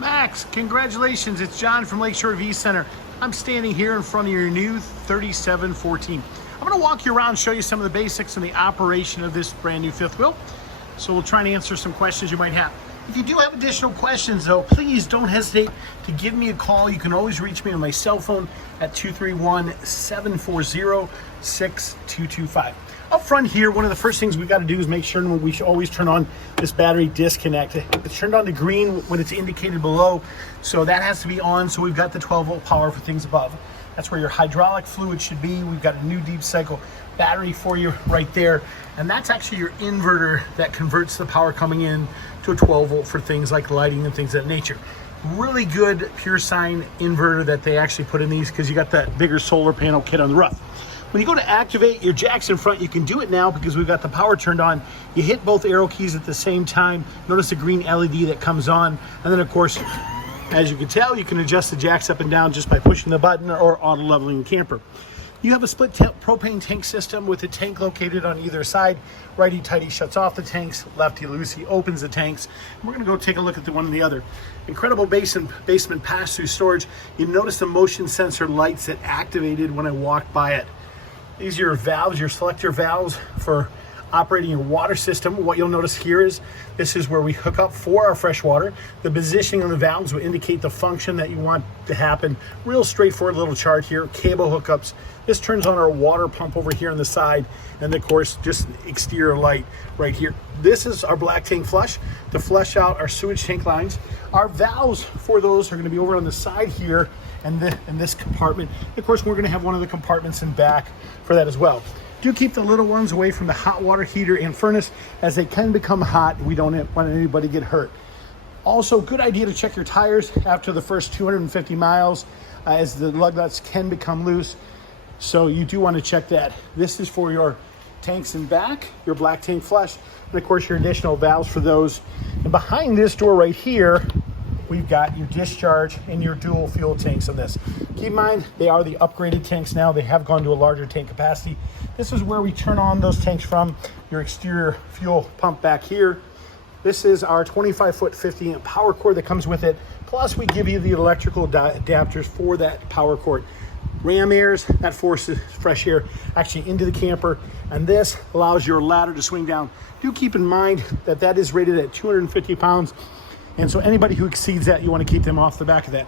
Max, congratulations. It's John from Lakeshore V Center. I'm standing here in front of your new 3714. I'm going to walk you around, show you some of the basics and the operation of this brand new fifth wheel. So we'll try and answer some questions you might have. If you do have additional questions though, please don't hesitate to give me a call. You can always reach me on my cell phone at 231-740-6225. Up front here, one of the first things we got to do is make sure we should always turn on this battery disconnect. It's turned on to green when it's indicated below, so that has to be on. So we've got the 12-volt power for things above. That's where your hydraulic fluid should be. We've got a new deep cycle battery for you right there, and that's actually your inverter that converts the power coming in to a 12-volt for things like lighting and things of that nature. Really good pure sine inverter that they actually put in these, because you got that bigger solar panel kit on the roof. When you go to activate your jacks in front, you can do it now because we've got the power turned on. You hit both arrow keys at the same time. Notice the green LED that comes on. And then of course, as you can tell, you can adjust the jacks up and down just by pushing the button or auto leveling the camper. You have a split propane tank system with a tank located on either side. Righty-tighty shuts off the tanks, lefty-loosey opens the tanks. And we're gonna go take a look at the one and the other. Incredible basement pass-through storage. You notice the motion sensor lights that activated when I walked by it. These are your valves, your selector valves for operating your water system. What you'll notice here is this is where we hook up for our fresh water. The positioning of the valves will indicate the function that you want to happen. Real straightforward little chart here. Cable hookups. This turns on our water pump over here on the side, and of course just exterior light right here. This is our black tank flush to flush out our sewage tank lines. Our valves for those are going to be over on the side here and in this compartment. Of course, we're going to have one of the compartments in back for that as well. Do keep the little ones away from the hot water heater and furnace, as they can become hot. We don't want anybody to get hurt. Also, good idea to check your tires after the first 250 miles, as the lug nuts can become loose. So you do want to check that. This is for your tanks in back, your black tank flush, and of course your additional valves for those. And behind this door right here, we've got your discharge and your dual fuel tanks on this. Keep in mind, they are the upgraded tanks now. They have gone to a larger tank capacity. This is where we turn on those tanks from, your exterior fuel pump back here. This is our 25-foot 50-amp power cord that comes with it. Plus, we give you the electrical adapters for that power cord. Ram airs, that forces fresh air actually into the camper, and this allows your ladder to swing down. Do keep in mind that that is rated at 250 pounds, and so anybody who exceeds that, you want to keep them off the back of that.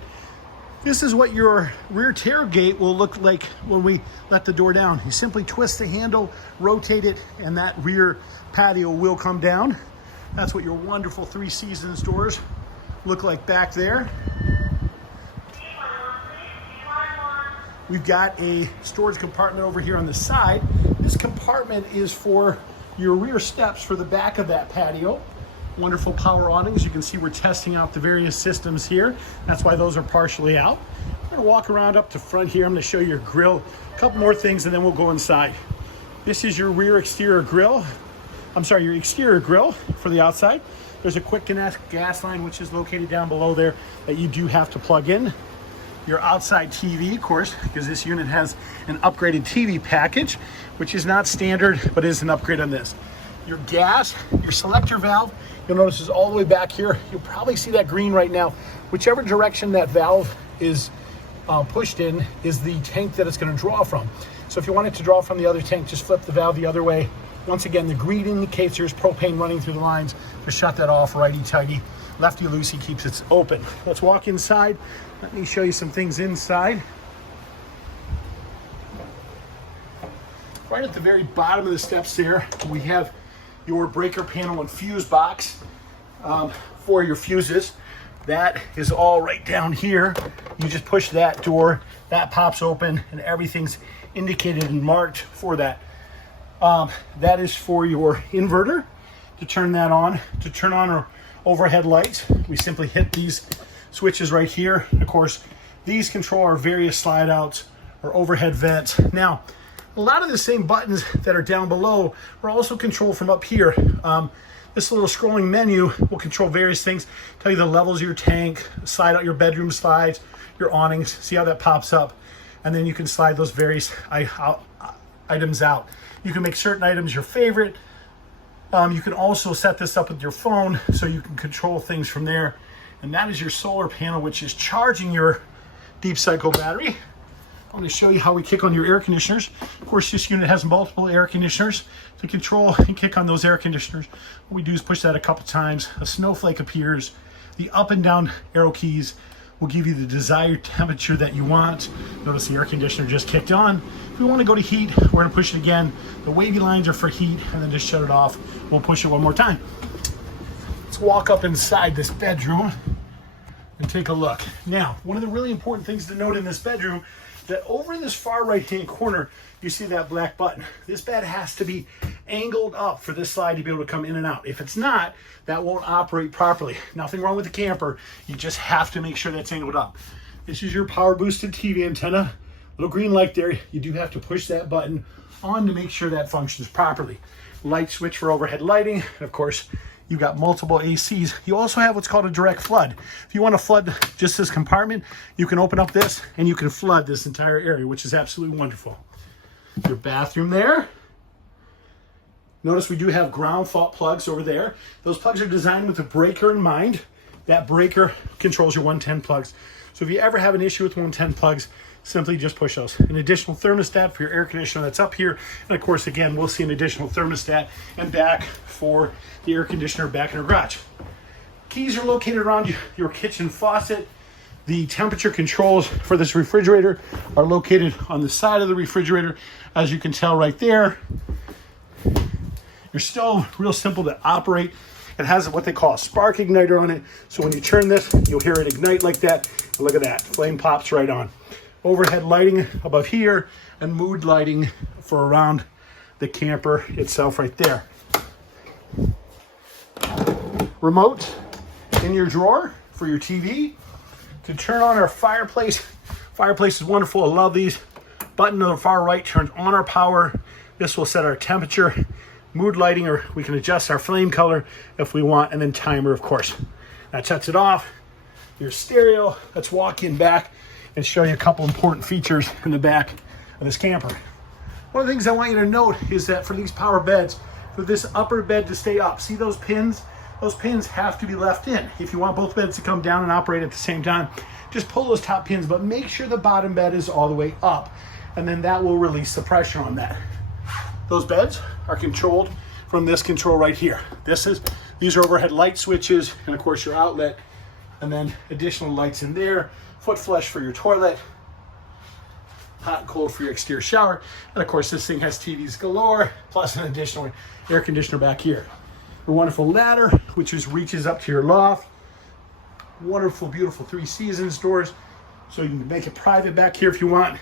This is what your rear tailgate will look like when we let the door down. You simply twist the handle, rotate it, and that rear patio will come down. That's what your wonderful Three Seasons doors look like back there. We've got a storage compartment over here on the side. This compartment is for your rear steps for the back of that patio. Wonderful power awnings. You can see we're testing out the various systems here. That's why those are partially out. We're gonna walk around up to front here. I'm gonna show you your grill, a couple more things, and then we'll go inside. This is your rear exterior grill. Your exterior grill for the outside. There's a quick connect gas line, which is located down below there, that you do have to plug in. Your outside TV, of course, because this unit has an upgraded TV package, which is not standard, but is an upgrade on this. Your gas, your selector valve, you'll notice is all the way back here. You'll probably see that green right now. Whichever direction that valve is pushed in is the tank that it's going to draw from. So if you want it to draw from the other tank, just flip the valve the other way. Once again, the green indicates there's propane running through the lines. To shut that off, righty-tighty. Lefty-loosey keeps it open. Let's walk inside. Let me show you some things inside. Right at the very bottom of the steps there, we have your breaker panel and fuse box for your fuses. That is all right down here. You just push that door, that pops open, and everything's indicated and marked for that. That is for your inverter, to turn that on. To turn on our overhead lights, we simply hit these switches right here. Of course, these control our various slide outs or overhead vents. Now, a lot of the same buttons that are down below are also controlled from up here. This little scrolling menu will control various things, tell you the levels of your tank, slide out your bedroom slides, your awnings, see how that pops up, and then you can slide those various items out. You can make certain items your favorite. You can also set this up with your phone so you can control things from there. And that is your solar panel, which is charging your deep cycle battery. I'm going to show you how we kick on your air conditioners. Of course, this unit has multiple air conditioners to control and kick on those air conditioners. What we do is push that a couple times. A snowflake appears. The up and down arrow keys will give you the desired temperature that you want. Notice the air conditioner just kicked on. If we want to go to heat, we're going to push it again. The wavy lines are for heat, and then just shut it off. We'll push it one more time. Let's walk up inside this bedroom and take a look. Now, one of the really important things to note in this bedroom, that over in this far right-hand corner, you see that black button. This bed has to be angled up for this slide to be able to come in and out. If it's not, that won't operate properly. Nothing wrong with the camper. You just have to make sure that's angled up. This is your power boosted TV antenna. Little green light there. You do have to push that button on to make sure that functions properly. Light switch for overhead lighting. And of course, you've got multiple ACs. You also have what's called a direct flood. If you want to flood just this compartment, you can open up this and you can flood this entire area, which is absolutely wonderful. Your bathroom there. Notice we do have ground fault plugs over there. Those plugs are designed with a breaker in mind. That breaker controls your 110 plugs. So if you ever have an issue with 110 plugs, simply just push those. An additional thermostat for your air conditioner that's up here. And of course, again, we'll see an additional thermostat and back for the air conditioner back in our garage. Keys are located around your kitchen faucet. The temperature controls for this refrigerator are located on the side of the refrigerator. As you can tell right there, your stove, real simple to operate. It has what they call a spark igniter on it. So when you turn this, you'll hear it ignite like that. And look at that, flame pops right on. Overhead lighting above here and mood lighting for around the camper itself right there. Remote in your drawer for your TV. To turn on our fireplace. Fireplace is wonderful. I love these. Button to the far right turns on our power. This will set our temperature, mood lighting, or we can adjust our flame color if we want, and then timer, of course. That shuts it off. Your stereo. Let's walk in back and show you a couple important features in the back of this camper. One of the things I want you to note is that for these power beds, for this upper bed to stay up, see those pins? Those pins have to be left in. If you want both beds to come down and operate at the same time, just pull those top pins, but make sure the bottom bed is all the way up, and then that will release the pressure on that. Those beds are controlled from this control right here. These are overhead light switches, and of course your outlet, and then additional lights in there, foot flush for your toilet, hot and cold for your exterior shower, and of course this thing has TVs galore, plus an additional air conditioner back here. A wonderful ladder, which reaches up to your loft. Wonderful, beautiful 3 seasons doors, so you can make it private back here if you want.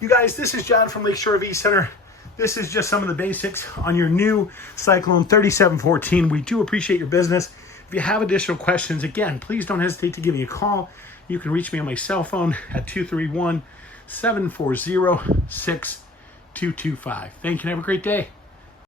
You guys, this is John from Lakeshore AV Center. This is just some of the basics on your new Cyclone 3714. We do appreciate your business. If you have additional questions, again, please don't hesitate to give me a call. You can reach me on my cell phone at 231-740-6225. Thank you and have a great day.